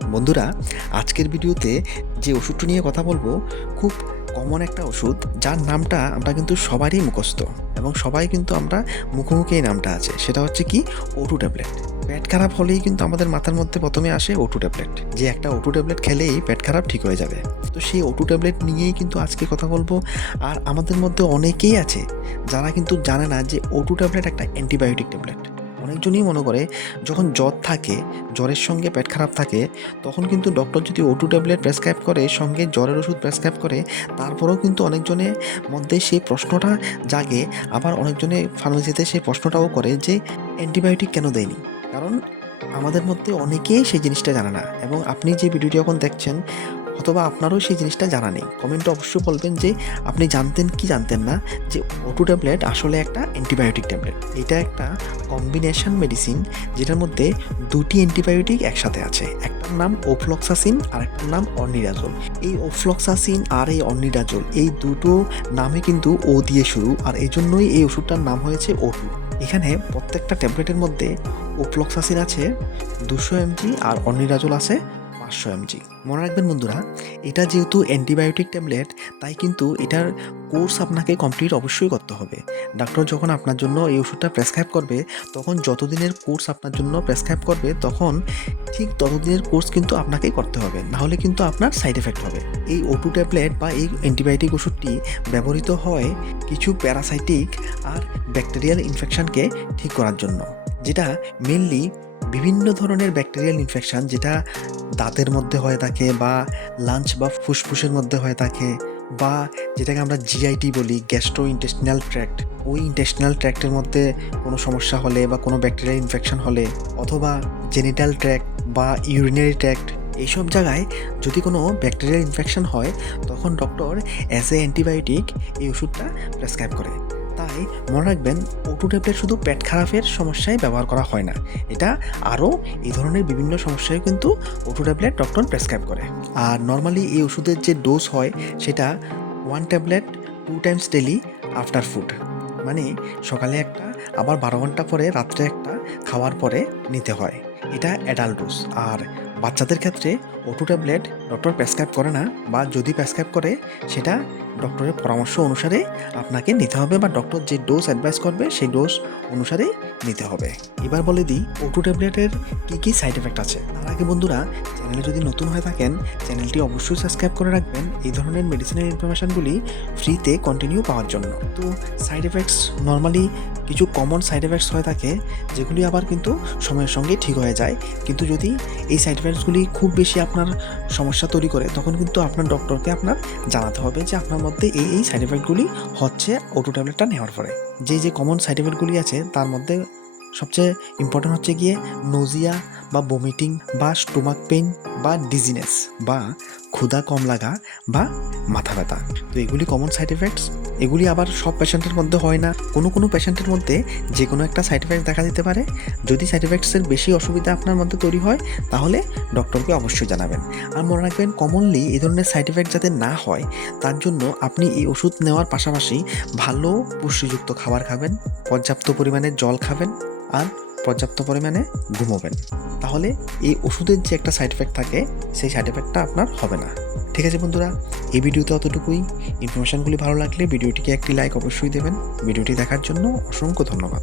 বন্ধুরা, আজকের ভিডিওতে যে ওষুধটি নিয়ে কথা বলব, খুব কমন একটা ওষুধ, যার নামটা আমরা কিন্তু সবারই মুখস্থ এবং সবাই কিন্তু আমরা মুখোমুখি এই নামটা আছে। সেটা হচ্ছে কি? ওটু ট্যাবলেট পেট খারাপ হলেই কিন্তু আমাদের মাথার মধ্যে প্রথমে আসে ওটু ট্যাবলেট যে একটা ওটু ট্যাবলেট খেলেই পেট খারাপ ঠিক হয়ে যাবে। তো সেই ওটু ট্যাবলেট নিয়েই কিন্তু আজকে কথা বলব। আর আমাদের মধ্যে অনেকেই আছে, যারা কিন্তু জানে না যে ওটু ট্যাবলেট একটা অ্যান্টিবায়োটিক ট্যাবলেট অনেকজনই মনে করে, যখন জ্বর থাকে, জ্বরের সঙ্গে পেট খারাপ থাকে, তখন কিন্তু ডক্টর যদি ওটু ট্যাবলেট প্রেসক্রাইব করে, সঙ্গে জ্বরের ওষুধ প্রেসক্রাইব করে, তারপরেও কিন্তু অনেকজনের মধ্যে সেই প্রশ্নটা জাগে। আবার অনেকজনে ফার্মেসিতে সেই প্রশ্নটাও করে যে অ্যান্টিবায়োটিক কেন দেয়নি? কারণ আমাদের মধ্যে অনেকেই সেই জিনিসটা জানে না। এবং আপনি যে ভিডিওটি এখন দেখছেন অথবা আপনারও সেই জিনিসটা জানা নেই। কমেন্টে অবশ্যই বলবেন যে, আপনি জানতেন কি জানতেন না যে ওটু ট্যাবলেট আসলে একটা অ্যান্টিবায়োটিক ট্যাবলেট এটা একটা কম্বিনেশন মেডিসিন যেটার মধ্যে দুটি অ্যান্টিবায়োটিক একসাথে আছে। একটার নাম ওফ্লক্সাসিন আর একটার নাম অর্নিডাজল এই ওফ্লক্সাসিন আর এই অর্নিডাজল এই দুটো নামে কিন্তু ও দিয়ে শুরু আর এই জন্যই এই ওষুধটার নাম হয়েছে ওটু এখানে প্রত্যেকটা ট্যাবলেটের মধ্যে ওফ্লক্সাসিন আছে, দুশো এমজি আর অর্নিডাজল আছে পাঁচশো এমজি মনে রাখবেন বন্ধুরা, এটা যেহেতু অ্যান্টিবায়োটিক ট্যাবলেট, তাই কিন্তু এটার কোর্স আপনাকে কমপ্লিট অবশ্যই করতে হবে। ডাক্তার যখন আপনার জন্য এই ওষুধটা প্রেসক্রাইব করবে, তখন যতদিনের কোর্স আপনার জন্য প্রেসক্রাইব করবে, তখন ঠিক ততদিনের কোর্স কিন্তু আপনাকেই করতে হবে। নাহলে কিন্তু আপনার সাইড এফেক্ট হবে। এই ওটু ট্যাবলেট বা এই অ্যান্টিবায়োটিক ওষুধটি ব্যবহৃত হয় কিছু প্যারাসাইটিক আর ব্যাকটেরিয়াল ইনফেকশনকে ঠিক করার জন্য, যেটা মেনলি বিভিন্ন ধরনের ব্যাকটেরিয়াল ইনফেকশান যেটা দাঁতের মধ্যে হয়ে থাকে বা লাঞ্চ বা ফুসফুসের মধ্যে হয়ে থাকে বা যেটাকে আমরা জিআইটি বলি গ্যাস্ট্রো ইন্টেস্টিনাল ট্র্যাক্ট ওই ইন্টেস্টিনাল ট্র্যাক্টের মধ্যে কোনো সমস্যা হলে বা কোনো ব্যাকটেরিয়াল ইনফেকশন হলে অথবা জেনিটাল ট্র্যাক্ট বা ইউরিনারি ট্র্যাক্ট এইসব জায়গায় যদি কোনো ব্যাকটেরিয়াল ইনফেকশন হয়, তখন ডক্টর অ্যাজ এ অ্যান্টিবায়োটিক এই ওষুধটা প্রেসক্রাইব করে। তাই মনে রাখবেন ওটু ট্যাবলেট শুধু পেট খারাপের সমস্যায় ব্যবহার করা হয় না। এটা আরও এই ধরনের বিভিন্ন সমস্যায় কিন্তু ওটু ট্যাবলেট ডক্টর প্রেসক্রাইব করে। আর নর্মালি এই ওষুধের যে ডোজ হয়, সেটা one tablet two times daily after food মানে সকালে একটা, আবার বারো ঘণ্টা পরে, রাত্রে একটা খাওয়ার পরে নিতে হয়। এটা অ্যাডাল্ট ডোজ আর বাচ্চাদের ক্ষেত্রে ওটু ট্যাবলেট ডক্টর প্রেসক্রাইব করে না বা যদি প্রেসক্রাইব করে, সেটা ডক্টরের পরামর্শ অনুসারে আপনাকে নিতে হবে বা ডক্টর যে ডোজ অ্যাডভাইস করবে, সেই ডোজ অনুসারে নিতে হবে। এবার বলে দিই ওটু ট্যাবলেটের কী কী সাইড এফেক্ট আছে? তার আগে বন্ধুরা, চ্যানেলে যদি নতুন হয়ে থাকেন, চ্যানেলটি অবশ্যই সাবস্ক্রাইব করে রাখবেন। এই ধরনের মেডিসিনের ইনফরমেশনগুলি ফ্রিতে কন্টিনিউ পাওয়ার জন্য। তো সাইড এফেক্টস নর্মালি কিছু কমন সাইড এফেক্টস হয়ে থাকে, যেগুলি আবার কিন্তু সময়ের সঙ্গে ঠিক হয়ে যায়। কিন্তু যদি এই সাইড ইফেক্টসগুলি খুব বেশি আপনার সমস্যা তৈরি করে, তখন কিন্তু আপনার ডক্টরকে আপনার জানাতে হবে যে আপনার মধ্যে এই এই সাইড ইফেক্টগুলি হচ্ছে ওটো ট্যাবলেটটা নেওয়ার পরে। যে যে কমন সাইড ইফেক্টগুলি আছে, তার মধ্যে সবচেয়ে ইম্পর্ট্যান্ট হচ্ছে গিয়ে নোজিয়া বা বমিটিং বা স্টোমাক পেইন বা ডিজিনেস বা ক্ষুধা, কম লাগা বা মাথা ব্যথা। তো এগুলি কমন সাইড এফেক্টস এগুলি আবার সব পেশেন্টের মধ্যে হয় না। কোনো কোনো পেশেন্টের মধ্যে যে কোনো একটা সাইড এফেক্ট দেখা দিতে পারে। যদি সাইড এফেক্টসের বেশি অসুবিধা আপনার মধ্যে তৈরি হয়, তাহলে ডক্টরকে অবশ্যই জানাবেন। আর মনে রাখবেন কমনলি এই ধরনের সাইড এফেক্ট যাতে না হয়, তার জন্য আপনি এই ওষুধ নেওয়ার পাশাপাশি ভালো পুষ্টিযুক্ত খাবার খাবেন, পর্যাপ্ত পরিমাণে জল খাবেন, আর পর্যাপ্ত পরিমাণে ঘুমোবেন। তাহলে এই ওষুধের যে একটা সাইড এফেক্ট থাকে, সেই সাইড এফেক্টটা আপনার হবে না। ঠিক আছে বন্ধুরা, এই ভিডিওতে অতটুকুই। ইনফরমেশানগুলি ভালো লাগলে ভিডিওটিকে একটি লাইক অবশ্যই দেবেন। ভিডিওটি দেখার জন্য অসংখ্য ধন্যবাদ।